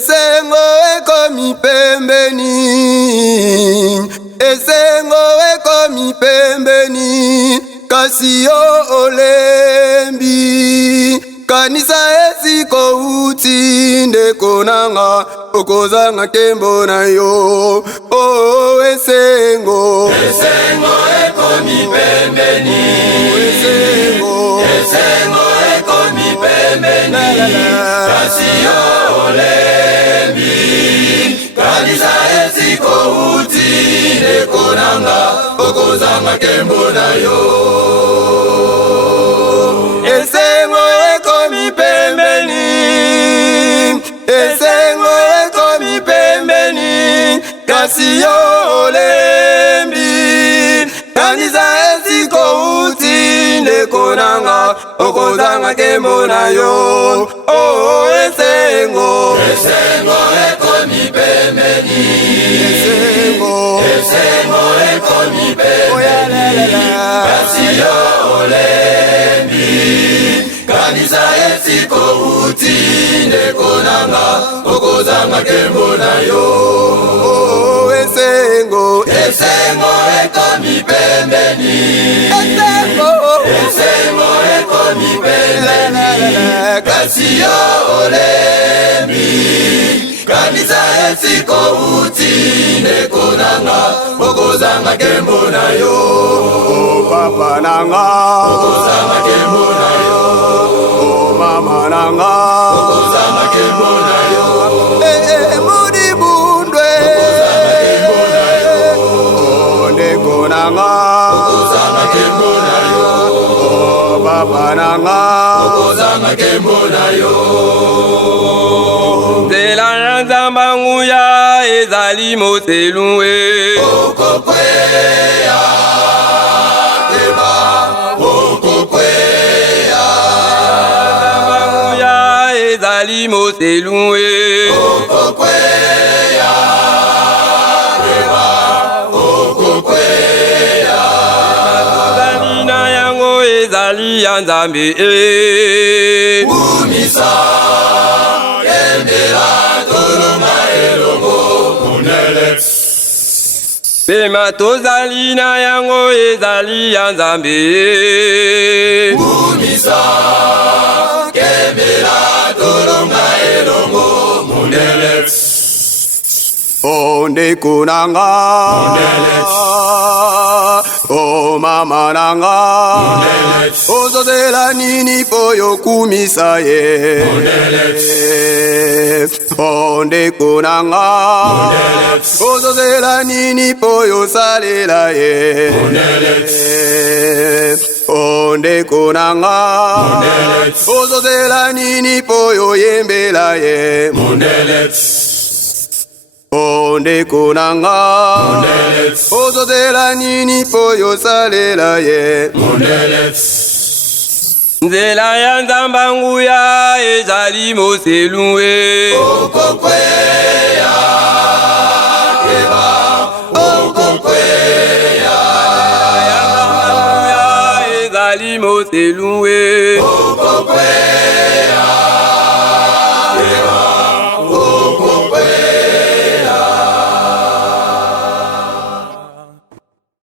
esengo ekomi pembeni, esengo ekomi pembeni, kasi yo olembi. Kanisa esiko uti ndeko nanga, okozanga kembo na yo. Oh, esengo, esengo ekomi pembeni, esengo ekomi pembeni, kasi yo olembi. Kanisa esiko uti ndeko nanga, okozanga kembo na yo. Esengo ekomi pembeni, esengo ekomi pembeni, kasi yo olembi. Kanisa esiko uti ndeko nanga, okozanga kembo na yo. Oh, esengo, esengo ekomi pembeni, esengo ekomi pembeni, kasi yo olembi. Kanisa esiko uti ndeko nanga, okozanga kembo na yo. oh, esengo, esengo ekomi pembeni, esengo ekomi pembeni, kasi yo olembi. Kanisa esiko uti ndeko nanga, okozanga kembo na yo. oh, papa nanga, okozanga kembo na yo. oh, mama nanga, okozanga kembo na yo. mudi bundwe, oh, ndeko nanga, okozanga kembo na yo. oh, papa nanga, okozanga kembo na yo. Nzela ya Nzambe nguya ezali motelunwe, okokweya keba, okokweya. Nzambe nguya ezali motelunwe, okokweya keba, okokweya. ezali na yango ezali ya Nzambe Umisa kendela tolonga elongo munele. pema tozali na yango ezali ya Nzambe Umisa kendela tolonga elongo munele. oh, ndeko nanga, oh, mama nanga, ozozela nini po yokumisa ye. Oh, ndeko nanga, ozozela nini po yosalela ye. Oh, ndeko nanga, ozozela nini po yoyembela ye. Oh, ndeko nanga, ozozela nini po yosalela ye. Nzela ya Nzambe nguya ezali motelunwe, okokweya keba, okokweya. ezali motelunwe, okokweya